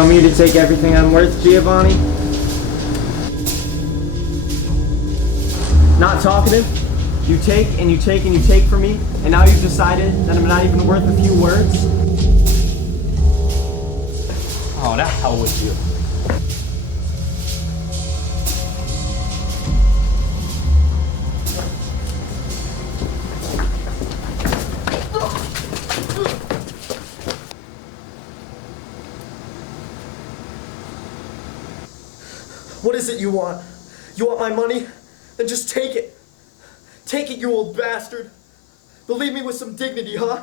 come here to take everything I'm worth, Giovanni? Not talkative? You take and you take and you take from me, and now you've decided that I'm not even worth a few words? Oh, the hell with you. What is it you want? You want my money? Then just take it. Take it, you old bastard. But leave me with some dignity, huh?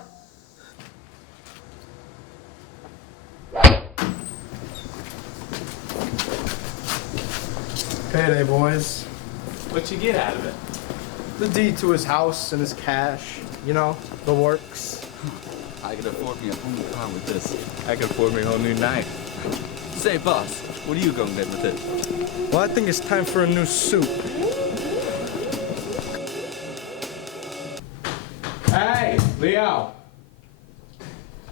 Payday, boys. What'd you get out of it? The deed to his house and his cash. You know, the works. I could afford me a whole new car with this. I could afford me a whole new knife. Say, boss, what are you gonna get with it? Well, I think it's time for a new suit. Hey, Leo!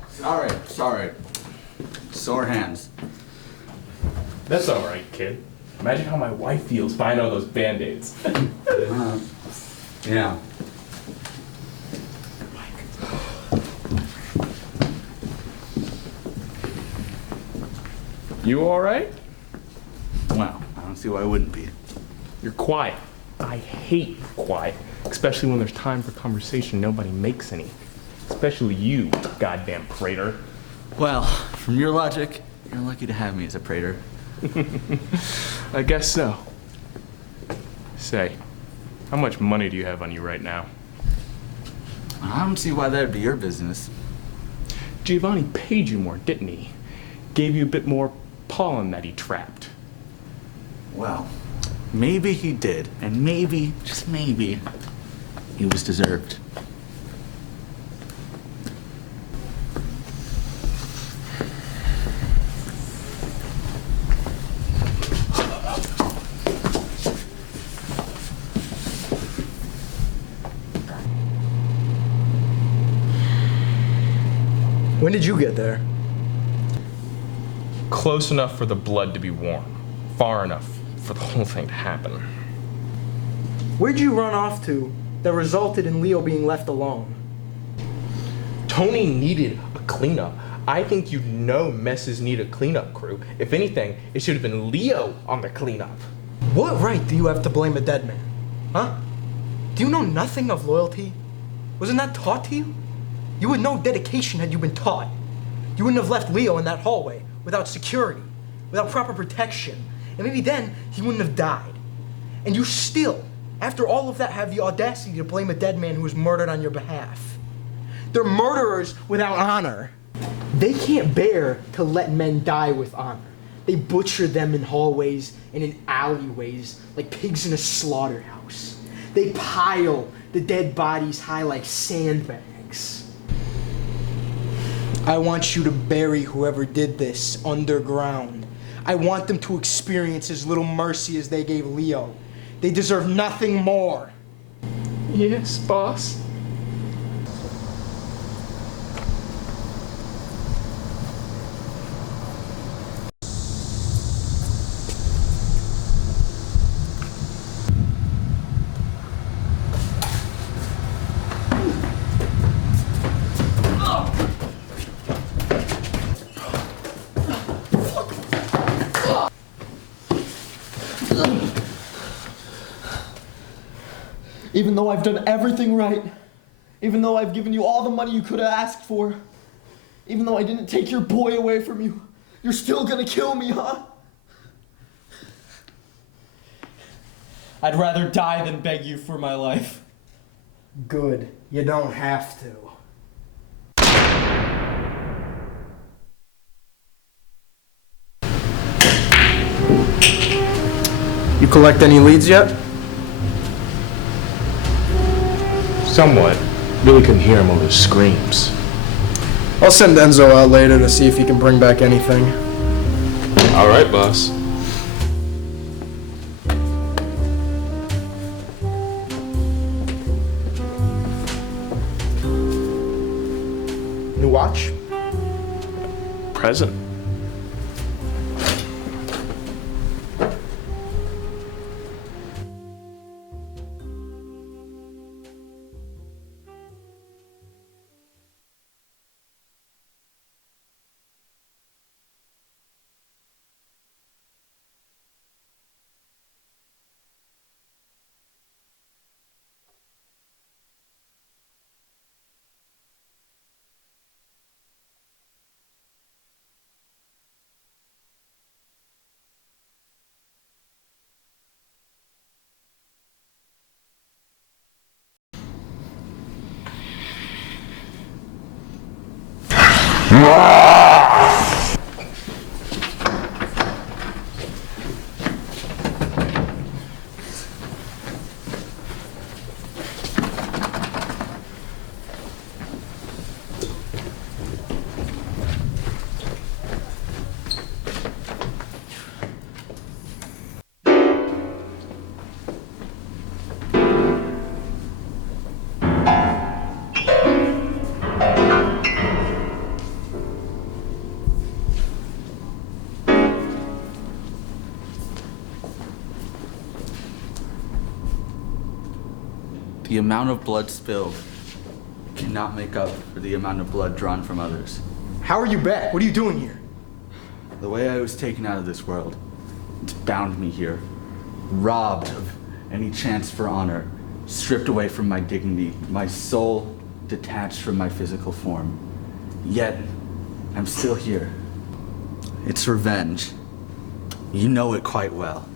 Sorry. Sore hands. That's alright, kid. Imagine how my wife feels buying all those Band-Aids. Yeah. You alright? Well, I don't see why I wouldn't be. You're quiet. I hate quiet. Especially when there's time for conversation, nobody makes any. Especially you, goddamn prater. Well, from your logic, you're lucky to have me as a prater. I guess so. Say, how much money do you have on you right now? I don't see why that'd be your business. Giovanni paid you more, didn't he? Gave you a bit more pollen that he trapped. Well, maybe he did, and maybe, just maybe, it was deserved. When did you get there? Close enough for the blood to be warm. Far enough for the whole thing to happen. Where'd you run off to that resulted in Leo being left alone? Tony needed a cleanup. I think you know messes need a cleanup crew. If anything, it should have been Leo on the cleanup. What right do you have to blame a dead man? Huh? Do you know nothing of loyalty? Wasn't that taught to you? You would know dedication had you been taught. You wouldn't have left Leo in that hallway without security, without proper protection, and maybe then he wouldn't have died. And you still, after all of that, have the audacity to blame a dead man who was murdered on your behalf. They're murderers without honor. They can't bear to let men die with honor. They butcher them in hallways and in alleyways like pigs in a slaughterhouse. They pile the dead bodies high like sandbags. I want you to bury whoever did this underground. I want them to experience as little mercy as they gave Leo. They deserve nothing more. Yes, boss. Even though I've done everything right, even though I've given you all the money you could have asked for, even though I didn't take your boy away from you, you're still gonna kill me, huh? I'd rather die than beg you for my life. Good. You don't have to. You collect any leads yet? Somewhat. Really couldn't hear him over the screams. I'll send Enzo out later to see if he can bring back anything. All right, boss. New watch? Present. The amount of blood spilled cannot make up for the amount of blood drawn from others. How are you back? What are you doing here? The way I was taken out of this world, it's bound me here, robbed of any chance for honor, stripped away from my dignity, my soul detached from my physical form. Yet, I'm still here. It's revenge. You know it quite well.